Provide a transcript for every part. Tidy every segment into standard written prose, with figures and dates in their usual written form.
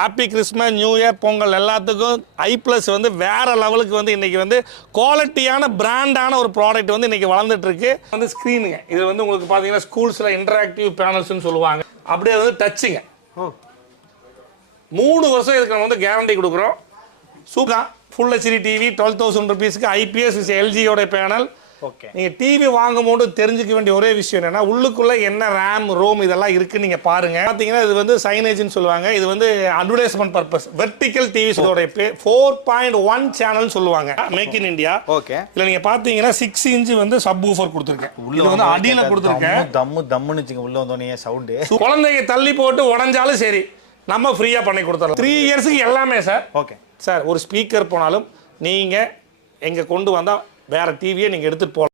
Happy Christmas, New Year, Pongal எல்லாத்துக்கும் I+ வந்து வேற லெவலுக்கு வந்து இன்னைக்கு வந்து குவாலிட்டியான பிராண்டான ஒரு ப்ராடக்ட் வந்து இன்னைக்கு வளர்ந்துட்டு இருக்கு. வந்து ஸ்கிரீனுங்க. இது வந்து உங்களுக்கு பாத்தீங்கன்னா ஸ்கூல்ஸ்ல இன்டராக்டிவ் பேனல்ஸ்னு சொல்லுவாங்க. அப்படியே வந்து டச்சுங்க. 3 வருஷம் இதுக்கு நம்ம வந்து கேரண்டி கொடுக்குறோம். Super. Full HD TV 12,000 ரூபீஸ்க்கு IPS LG யோட பேனல். ஓகே. நீங்க டிவி வாங்கும்போது தெரிஞ்சுக்க வேண்டிய ஒரே விஷயம் என்னன்னா உள்ளுக்குள்ள என்ன RAM, ROM இதெல்லாம் இருக்கு நீங்க பாருங்க. பாத்தீங்கன்னா இது வந்து சைனேஜ்னு சொல்லுவாங்க. இது வந்து அட்வர்டைஸ்மென்ட் பர்பஸ். வெர்டிகல் டிவிஸ் ஓட 4.1 சேனல் சொல்லுவாங்க. Make in India. ஓகே. இல்ல நீங்க பாத்தீங்கன்னா 6 இன்ச் வந்து சப் வூஃபர் கொடுத்திருக்கேன். இது வந்து அடியில கொடுத்திருக்கேன். தம்முன்னு வெச்சுங்க உள்ள வந்தோனே சவுண்ட். குழந்தையை தள்ளி போட்டு உடைஞ்சாலும் சரி நம்ம ஃப்ரீயா பண்ணி கொடுத்துறோம். 3 இயர்ஸ்க்கு எல்லாமே சார். ஓகே. சார் ஒரு ஸ்பீக்கர் போனாலும் நீங்க எங்க கொண்டு வந்தா வேற டிவியை நீங்க எடுத்துட்டு போகலாம்.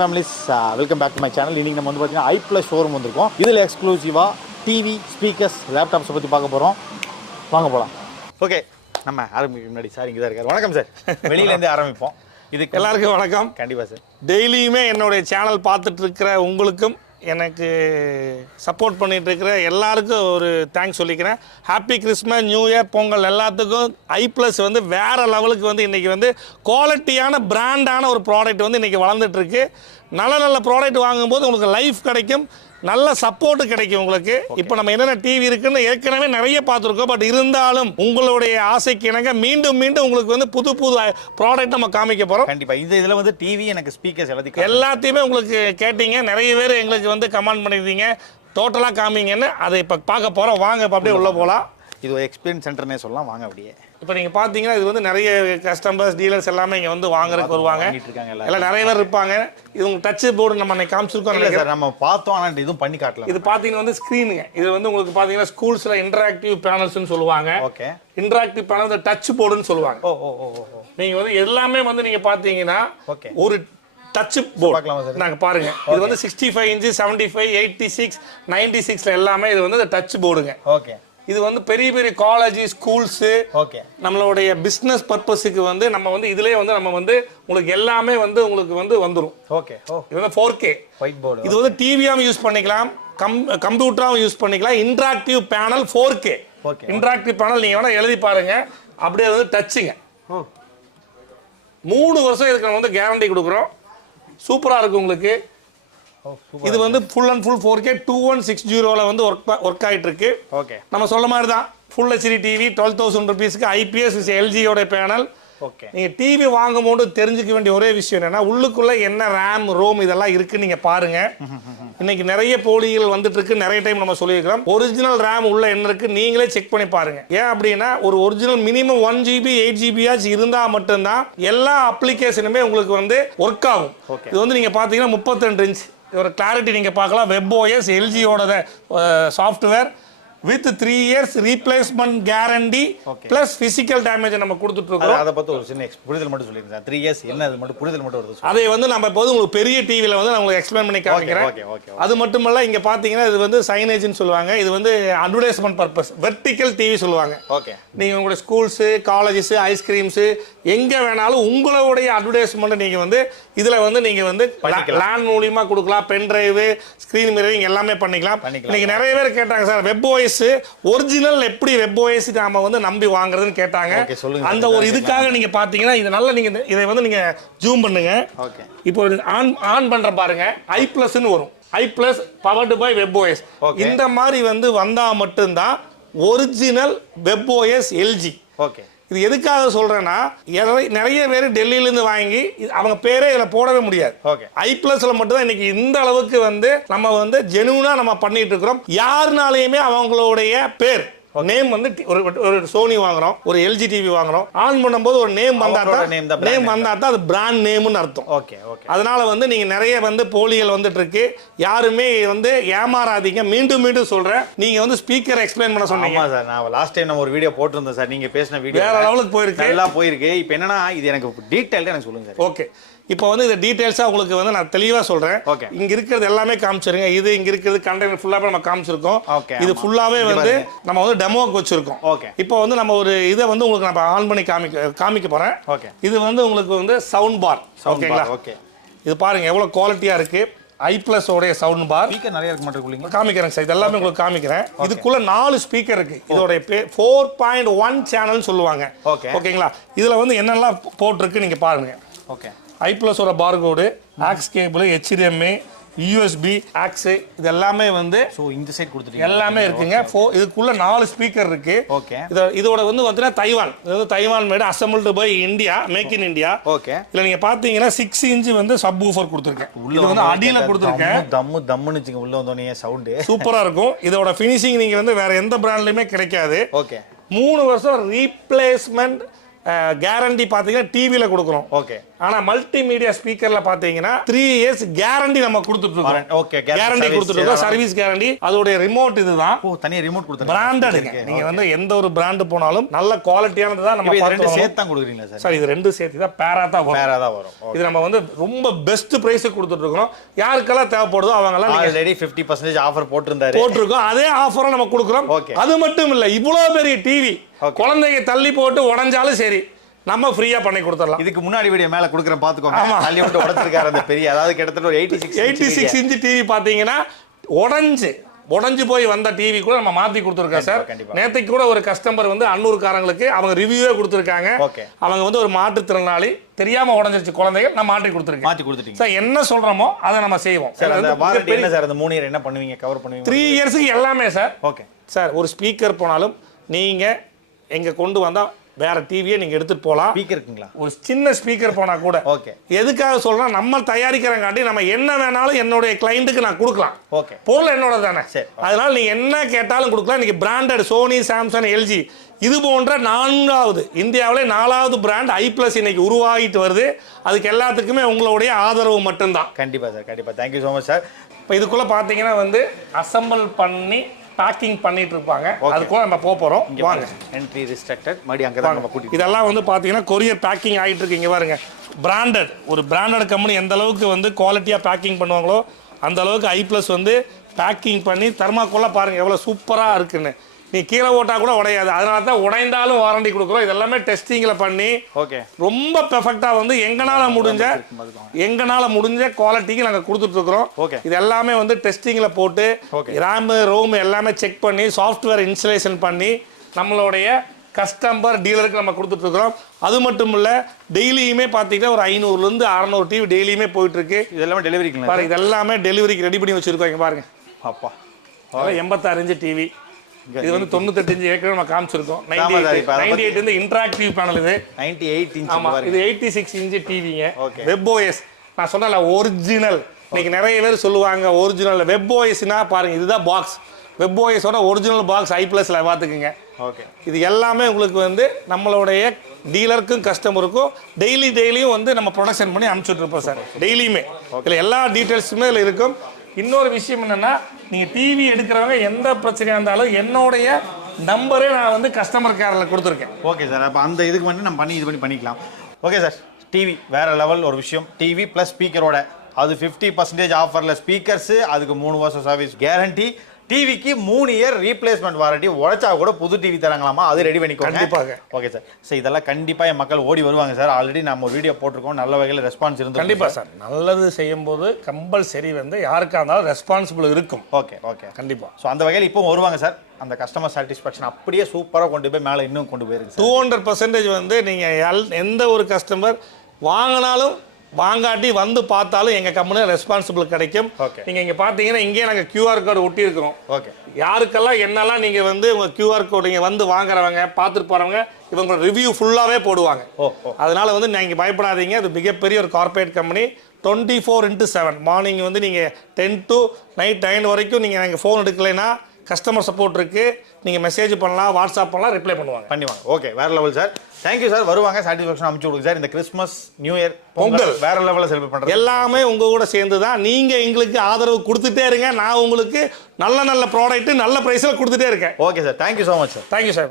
Families welcome back to my channel. இன்னைக்கு நம்ம வந்து பார்த்தீங்கன்னா I+ ஷோரூம் வந்திருக்கோம். இதில் எக்ஸ்க்ளூசிவாக டிவி, ஸ்பீக்கர்ஸ், லேப்டாப்ஸை பற்றி பார்க்க போகிறோம். வாங்க போகலாம். ஓகே, நம்ம ஆரம்பிக்க முன்னாடி சார் இங்கே தான் இருக்கார். வணக்கம் சார். வெளியிலேருந்து ஆரம்பிப்போம். இதுக்கு எல்லாருக்கும் வணக்கம். கண்டிப்பாக சார். டெய்லியுமே என்னுடைய சேனல் பார்த்துட்டு இருக்கிற உங்களுக்கும் எனக்கு சப்போர்ட் பண்ணிட்டு இருக்கிற எல்லாருக்கும் ஒரு தேங்க்ஸ் சொல்லிக்கிறேன். Happy Christmas, new year, Pongal எல்லாத்துக்கும் I+ வந்து வேற லெவலுக்கு வந்து இன்னைக்கு வந்து குவாலிட்டியான பிராண்டான ஒரு ப்ராடக்ட் வந்து இன்னைக்கு வளர்ந்துட்டு இருக்கு. நல்ல நல்ல ப்ராடக்ட் வாங்கும்போது உங்களுக்கு லைஃப் கிடைக்கும், நல்ல சப்போர்ட் கிடைக்கும் உங்களுக்கு. இப்போ நம்ம என்னென்ன டிவி இருக்குன்னு ஏற்கனவே நிறைய பார்த்துருக்கோம். பட் இருந்தாலும் உங்களுடைய ஆசைக்கு இணங்க மீண்டும் மீண்டும் உங்களுக்கு வந்து புது புது ப்ராடக்ட் நம்ம காமிக்க போகிறோம். கண்டிப்பாக இதில் வந்து டிவி, எனக்கு ஸ்பீக்கர்ஸ் எல்லாத்தையுமே உங்களுக்கு கேட்டீங்க. நிறைய பேர் எங்களுக்கு வந்து கமெண்ட் பண்ணியிருந்தீங்க டோட்டலாக காமிங்கன்னு. அதை இப்போ பார்க்க போகிறோம். வாங்க இப்போ அப்படியே உள்ளே போகலாம். இது ஒரு எக்ஸ்பீரியன்ஸ் சென்டர்னே சொல்லலாம். வாங்க அப்படியே. இப்போ நீங்கள் பார்த்தீங்கன்னா இது வந்து நிறைய கஸ்டமர்ஸ், டீலர்ஸ் எல்லாமே இங்கே வந்து வாங்குறதுக்கு வருவாங்க. எல்லாம் நிறைய பேர் இருப்பாங்க. இது உங்களுக்கு டச் போர்டு நம்ம காமிச்சிருக்கோம். இல்லை சார், நம்ம பார்த்தோம், ஆனால் இதுவும் பண்ணி காட்டலாம். இது பார்த்தீங்கன்னா வந்து ஸ்க்ரீனுங்க. இது வந்து உங்களுக்கு பார்த்தீங்கன்னா ஸ்கூல்ஸில் இன்டராக்டிவ் பேனல்ஸ்னு சொல்லுவாங்க. ஓகே. இன்டராக்டிவ் பேனல் டச் போர்டுன்னு சொல்லுவாங்க. நீங்கள் வந்து எல்லாமே வந்து நீங்கள் பார்த்தீங்கன்னா ஒரு டச் போர்டு நாங்கள் பாருங்க. இது வந்து 65 இன்ச்சு, 75, 86, 96 எல்லாமே இது வந்து டச் போர்டுங்க. ஓகே. இது வந்து பெரிய பெரிய காலேஜ், ஸ்கூல்ஸ், ஓகே, நம்மளுடைய பிசினஸ் பர்பஸுக்கு வந்து நம்ம வந்து இதுலயே வந்து நம்ம வந்து உங்களுக்கு எல்லாமே வந்து உங்களுக்கு வந்து வந்துரும். ஓகே. இது வந்து 4K ஒயிட் போர்டு. இது வந்து டிவியாவும் யூஸ் பண்ணிக்கலாம், கம்ப்யூட்டராவும் யூஸ் பண்ணிக்கலாம். Interactive panel 4K. Interactive panel நீங்க வேணா எழுதி பாருங்க. அப்படியே வந்து டச்சுங்க. 3 வருஷம் இதுக்கு நம்ம வந்து கேரண்டி கொடுக்குறோம். சூப்பரா இருக்கு உங்களுக்கு. இது வந்து ஃபுல் அண்ட் ஃபுல் 4K 2160 வந்து ஒர்க் ஆயிட்டு இருக்கு. ஓகே. நம்ம சொல்ல மாதிரி தான் full HD TV 12,000 ரூபீஸ்க்கு IPS LG யோட பேனல். ஓகே. நீங்க டிவி வாங்கும்போது தெரிஞ்சுக்க வேண்டிய ஒரே விஷயம் என்னன்னா உள்ளுக்குள்ள என்ன RAM, ROM இதெல்லாம் இருக்கு நீங்க பாருங்க. இன்னைக்கு நிறைய போலிகள் வந்துட்டு இருக்கு. நிறைய டைம் நம்ம சொல்லியிருக்கிறோம். ஒரிஜினல் RAM உள்ள என்ன இருக்கு நீங்களே செக் பண்ணி பாருங்க. ஏன் அப்படின்னா ஒரு ஒரிஜினல் மினிமம் 1 GB 8 GB ஆச்சு இருந்தா மட்டும்தான் எல்லா அப்ளிகேஷனுமே உங்களுக்கு வந்து ஒர்க் ஆகும். இது வந்து நீங்க பாத்தீங்கன்னா 32 இன்ச் ஒரு கிளாரிட்டி நீங்க பார்க்கலாம். WebOS LG யோட software with 3 years replacement guarantee plus physical damage நம்ம கொடுத்துட்டு இருக்கோம். அதை பத்தி ஒரு சின்ன புரிதல் மட்டும் சொல்லிருங்க சார். 3 இயர்ஸ் என்ன அது மட்டும் புரிதல் மட்டும் வருது. அதை வந்து நம்ம இப்போ உங்களுக்கு பெரிய டிவில வந்து நான் உங்களுக்கு எக்ஸ்பிளைன் பண்ணி காமிக்கிறேன். அது மட்டுமல்ல இங்க பாத்தீங்கன்னா இது வந்து சைனேஜ்னு சொல்லுவாங்க. இது வந்து அட்வர்டைஸ்மென்ட் பர்பஸ். வெர்டிகல் டிவி சொல்லுவாங்க. ஓகே. நீங்க உங்களுடைய ஸ்கூல்ஸ், காலேஜஸ், ஐஸ்கிரீம்ஸ் எங்க வேணாலும் உங்களுடைய அட்வர்டைஸ்மெண்ட் நீங்க வந்து இதுல வந்து நீங்க வந்து லேண்ட் மூலியமா கொடுக்கலாம். பென் டிரைவ், ஸ்கிரீன் மிரரிங் எல்லாமே பண்ணிக்கலாம். இன்னைக்கு நிறைய பேர் கேட்டாங்க சார் WebOS ஒரிஜினல் எப்படி WebOS நாம வந்து நம்பி வாங்குறதுன்னு கேட்டாங்க. அந்த ஒரு இதுக்காக நீங்க பாத்தீங்கன்னா இது நல்லா நீங்க இதை வந்து நீங்க ஜூம் பண்ணுங்க. ஓகே. இப்போ ஆன் பண்ற பாருங்க. I+ ன்னு வரும். I+ powered by WebOS. இந்த மாதிரி வந்து வந்தா மட்டும்தான் ஒரிஜினல் WebOS LG. ஓகே. இது எதுக்காக சொல்றேன்னா நிறைய பேர் டெல்லியில இருந்து வாங்கி அவங்க பேரே இதுல போடவே முடியாது. I+ல மட்டும் தான் இன்னைக்கு இந்த அளவுக்கு வந்து நம்ம வந்து ஜெனுவனா நம்ம பண்ணிட்டு இருக்கிறோம். யாருனாலையுமே அவங்களுடைய பேர் நேம் வந்து ஒரு சோனி வாங்குறோம், ஒரு LG டிவி வாங்குறோம், ஆன் பண்ணும்போது ஒரு நேம் வந்தா தான் அது பிராண்ட் நேம்னு அர்த்தம். ஓகே. ஓகே. அதனால வந்து நீங்க நிறைய வந்து போலிகள் வந்துட்டு இருக்கு. யாருமே வந்து ஏமாறாதீங்க. மீண்டும் மீண்டும் சொல்றேன். நீங்க வந்து ஸ்பீக்கர் எக்ஸ்பிளைன் பண்ண சொன்னீங்க. ஆமா சார், நான் லாஸ்ட் டைம் நம்ம ஒரு வீடியோ போட்டுருந்தேன் சார். நீங்க பேசின வீடியோ வேற லெவலுக்கு போயிருக்கு. நல்லா போயிருக்கு. இப்போ என்னன்னா இது எனக்கு டீடைலா எனக்கு சொல்லுங்க சார். ஓகே. இப்போ வந்து இந்த டீடைல்ஸா உங்களுக்கு வந்து நான் தெளிவா சொல்றேன். இங்க இருக்கிறது எல்லாமே காமிச்சிருங்க. இது இங்க இருக்கிறது கண்டெய்னர் ஃபுல்லாவே நம்ம காமிச்சிருக்கோம். இது ஃபுல்லாவே வந்து நம்ம வந்து டெமோக்கு வச்சிருக்கோம். இப்போ வந்து நம்ம ஒரு இதை வந்து உங்களுக்கு நான் ஆன் பண்ணி காமிக்க போறேன். இது வந்து உங்களுக்கு வந்து சவுண்ட் பார். ஓகேங்களா? இது பாருங்க எவ்வளவு குவாலிட்டியா இருக்கு. i+ உடைய சவுண்ட் பார். ஸ்பீக்கர் நிறைய இருக்க மாட்டேங்குது. காமிக்கிறேன் சார், இதெல்லாமே உங்களுக்கு காமிக்கிறேன். இதுக்குள்ள 4 ஸ்பீக்கர் இருக்கு. இதோட 4.1 சேனல் சொல்லுவாங்க. ஓகேங்களா? இதுல வந்து என்னெல்லாம் போட்டிருக்கு நீங்க பாருங்க. ஓகே. i+ ஓட barcode, aux cable, HDMI, USB, aux இது எல்லாமே வந்து இந்த சைடு கொடுத்துட்டீங்க. எல்லாமே இருக்குங்க. இதுக்குள்ள 4 ஸ்பீக்கர் இருக்கு. ஓகே. இதோட வந்து பார்த்தீங்கன்னா தைவான். இது வந்து Taiwan made assembled by India, make in India. Okay. இதுல நீங்க பாத்தீங்கன்னா 6 இன்ச் வந்து சப் வூஃபர் கொடுத்துருக்கேன். இது வந்து அடியில கொடுத்துருக்கேன். தம்முன்னு வச்சுங்க, உள்ள வந்தோனே சவுண்ட் சூப்பரா இருக்கும். இதோட ஃபினிஷிங் நீங்க வந்து வேற எந்த பிராண்ட்லயுமே கிடைக்காது. ஓகே. 3 வருஷம் ரீப்ளேஸ்மெண்ட் கேரண்டி பாத்தீங்கன்னா டிவில கொடுக்குறோம். ஓகே. ஆனா மல்டிமீடியா ஸ்பீக்கர்ல பாத்தீங்கன்னா 3 இயர்ஸ் கேரண்டி நம்ம கொடுத்துட்டு இருக்கோம். ஓகே. கேரண்டி கொடுத்துட்டு இருக்கோம். Service guarantee. அதோட ரிமோட் இதுதான். தனியா ரிமோட் கொடுத்துருக்கீங்க. பிராண்டட். நீங்க வந்து எந்த ஒரு பிராண்ட் போனாலும் நல்ல குவாலிட்டியானது தான் நம்ம ரெண்டு சேர்த்து தான் கொடுக்குறீங்களா சார்? சார் இது ரெண்டு சேர்த்து தான் பேரா தான் வரும். இது நம்ம வந்து ரொம்ப பெஸ்ட் பிரைஸ் கொடுத்துட்டு இருக்கோம். யாருக்கெல்லாம் தேவைப்படுதோ அவங்க எல்லாம் ஆல்ரெடி 50% ஆஃபர் போட்டுருக்கோம். அதே ஆஃபரை நம்ம கொடுக்குறோம். அது மட்டும் இல்ல, இவ்வளவு பெரிய டிவி குழந்தைங்க தள்ளி போட்டு உடைஞ்சாலும் சரி நம்ம ஃப்ரீயா பண்ணி கொடுத்துடலாம். இதுக்கு முன்னாடி வீடியோ மேல கொடுக்குறேன் பாத்துக்கோங்க. தள்ளி விட்டு உடைச்சிருக்காரு அந்த பெரிய, அதாவது கிட்டத்தட்ட ஒரு 86 இன்ச் டிவி பாத்தீங்கன்னா உடஞ்சு போய் வந்த டிவி கூட நம்ம மாத்தி கொடுத்துருக்கோம் சார். நேற்றுக்கு கூட ஒரு கஸ்டமர் வந்து அன்னூர்காரங்களுக்கு அவங்க ரிவ்யூவே கொடுத்துருக்காங்க. அவங்க வந்து ஒரு மாற்றுத்திறனாளி தெரியாம உடஞ்சிருச்சு குழந்தைங்க, நான் மாற்றி கொடுத்துருக்கேன். சார் என்ன சொல்றோமோ அதை நம்ம செய்வோம். சார் அந்த வாரண்டி என்ன சார்? அந்த 3 இயர் என்ன பண்ணுவீங்க? கவர் பண்ணுவீங்க? 3 இயர்ஸ்க்கு எல்லாமே சார். Okay sir. ஒரு ஸ்பீக்கர் போனாலும் நீங்க எங்க கொண்டு வந்தா வேற டிவியை நீங்க எடுத்துட்டு போலாம். ஸ்பீக்கர் இருக்குங்களா? ஒரு சின்ன ஸ்பீக்கர் போனா கூட. ஓகே. எதுக்காக சொல்றேன், நம்ம தயாரிக்கிறங்காட்டி நம்ம என்ன வேணாலும் என்னுடைய கிளையண்ட்டுக்கு நான் கொடுக்கலாம். ஓகே. பொருள் என்னோட தானே. அதனால நீங்க என்ன கேட்டாலும் கொடுக்கலாம். இன்னைக்கு பிராண்டட் சோனி, சாம்சங், LG இது போன்ற 4வது இந்தியாவிலே 4வது பிராண்ட் i+ இன்னைக்கு உருவாகிட்டு வருது. அதுக்கு எல்லாத்துக்குமே உங்களுடைய ஆதரவு மட்டும்தான். கண்டிப்பா சார், கண்டிப்பா. Thank you so much sir. இப்போ இதுக்குள்ள பாத்தீங்கன்னா வந்து அசெம்பிள் பண்ணி பேக்கிங் பண்ணிட்டு இருப்பாங்க. அதுக்குள்ள நம்ம போறோம். வாங்க. என்ட்ரி ரெஸ்ட்ரிக்டட் மடி அங்க தான் நம்ம கூட்டி. இதெல்லாம் வந்து பாத்தீங்கன்னா கொரியர் பேக்கிங் ஆயிட்டு இருக்கு. இங்க பாருங்க, பிராண்டட் ஒரு பிராண்டட் கம்பெனி எந்த அளவுக்கு வந்து குவாலிட்டியா பேக்கிங் பண்ணுவாங்களோ அந்த அளவுக்கு i+ வந்து பேக்கிங் பண்ணி தர்மாக்கோலா பாருங்க எவ்வளவு சூப்பரா இருக்குன்னு. நீ கீழே ஓட்டா கூட உடையாது. அதனால தான் உடைந்தாலும் வாரண்டி கொடுக்குறோம். இதெல்லாமே டெஸ்டிங்ல பண்ணி ரொம்ப பெர்ஃபெக்ட்டா வந்து எங்கனால முடிஞ்ச குவாலிட்டிக்கு நாங்க கொடுத்துட்டு இருக்கிறோம். இது எல்லாமே வந்து டெஸ்டிங்ல போட்டு RAM, ROM எல்லாமே செக் பண்ணி சாஃப்ட்வேர் இன்ஸ்டாலேஷன் பண்ணி நம்மளுடைய கஸ்டமர் டீலருக்கு நம்ம கொடுத்துட்டு இருக்கிறோம். அது மட்டும் இல்ல, டெய்லியுமே பாத்தீங்கன்னா ஒரு 500 இருந்து 600 டிவி டெய்லியுமே போயிட்டு இருக்கு. இதெல்லாம் டெலிவரிக்கு பாருங்க, இதெல்லாமே டெலிவரிக்கு ரெடி பண்ணி வச்சிருக்கோம். இங்க பாருங்க, அப்பா 86 இன்ச் டிவி. இது வந்து 98 இன்ச் ஏற்கனவே நம்ம காமிச்சிருக்கோம். 98 வந்து இன்டராக்டிவ் பேனல். இது 98 இன்ச். ஆமா, இது 86 இன்ச் டிவிங்க. WebOS நான் சொன்னல ஒரிஜினல். இன்னைக்கு நிறைய பேர் சொல்லுவாங்க ஒரிஜினல். WebOSனா பாருங்க, இதுதான் பாக்ஸ். WebOS ஓட ஒரிஜினல் பாக்ஸ் i+ல பாத்துக்குங்க. ஓகே. இது எல்லாமே உங்களுக்கு வந்து நம்மளுடைய டீலருக்கும் கஸ்டமருக்கும் டெய்லியும் வந்து நம்ம ப்ரொடக்ஷன் பண்ணி அனுப்பிச்சுட்டு இருப்போம் சார். டெய்லியுமே இதில் எல்லா டீட்டெயில்ஸுமே இதில் இருக்கும். இன்னொரு விஷயம் என்னன்னா, நீங்க டிவி எடுக்கிறவங்க எந்த பிரச்சனையா இருந்தாலும் என்னுடைய நம்பரே நான் வந்து கஸ்டமர் கேரில் கொடுத்துருக்கேன். Okay sir. அப்போ அந்த இதுக்கு வந்து நம்ம பண்ணிக்கலாம். Okay sir. டிவி வேற லெவல் ஒரு விஷயம். டிவி ப்ளஸ் ஸ்பீக்கரோட அது 50% ஆஃபர்ல ஸ்பீக்கர்ஸ், அதுக்கு 3 வருஷம் சர்வீஸ் கேரண்டி, டிவிக்கு 3 இயர் ரீப்ளேஸ்மெண்ட் வாரண்டி. உழைச்சா கூட புது டிவி தராங்களாமா, அது ரெடி பண்ணிக்கோங்க. கண்டிப்பாக. Okay sir. ஸோ இதெல்லாம் கண்டிப்பா என் மக்கள் ஓடி வருவாங்க சார். ஆல்ரெடி நம்ம ஒரு வீடியோ போட்டிருக்கோம், நல்ல வகையில் ரெஸ்பான்ஸ் இருந்து. கண்டிப்பா சார். நல்லது செய்யும் போது கம்பல்சரி வந்து யாருக்கா இருந்தாலும் ரெஸ்பான்சிபிள் இருக்கும். ஓகே ஓகே கண்டிப்பா. ஸோ அந்த வகையில் இப்போ வருவாங்க சார். அந்த கஸ்டமர் சாட்டிஸ்ஃபேக்ஷன் அப்படியே சூப்பராக கொண்டு போய் மேலே இன்னும் கொண்டு போயிருக்கு. 200% வந்து நீங்க எந்த ஒரு கஸ்டமர் வாங்கினாலும் வாங்காட்டி வந்து பார்த்தாலும் எங்க கம்பெனில ரெஸ்பான்சிபிள் கிடைக்கும். நீங்க இங்க பாத்தீங்கன்னா இங்கே நாங்க QR கோட் ஒட்டி இருக்கிறோம். ஓகே. யாருக்கெல்லாம் என்னெல்லாம் நீங்க வந்து உங்க QR கோட் இங்க வந்து வாங்குறவங்க பார்த்துட்டு போறவங்க இவங்க ரிவ்யூ ஃபுல்லாவே போடுவாங்க. அதனால வந்து நீங்க பயப்படாதீங்க. அது மிகப்பெரிய ஒரு கார்ப்பரேட் கம்பெனி. 24/7 மார்னிங் வந்து நீங்க 10 to நைட் 9 வரைக்கும் நீங்க எங்க ஃபோன் எடுக்கலைன்னா கஸ்டமர் சப்போர்ட் இருக்கு. நீங்க மெசேஜ் பண்ணலாம், வாட்ஸ்அப் பண்ணலாம், ரிப்ளை பண்ணுவாங்க. ஓகே, வேற லெவல் சார். Thank you sir. வருவாங்க, சாட்டிஸ்ஃபேக்ஷன் அனுப்பிச்சு கொடுங்க சார். இந்த கிறிஸ்மஸ், நியூ இயர், பொங்கல் வேற லெவலில் செலிப்ரேட் பண்றோம். எல்லாமே உங்க கூட சேர்ந்து தான். நீங்க எங்களுக்கு ஆதரவு கொடுத்துட்டே இருங்க. நான் உங்களுக்கு நல்ல ப்ராடக்ட் நல்ல பிரைஸ்ல கொடுத்துட்டே இருக்கேன். Okay sir. Thank you so much sir. Thank you sir.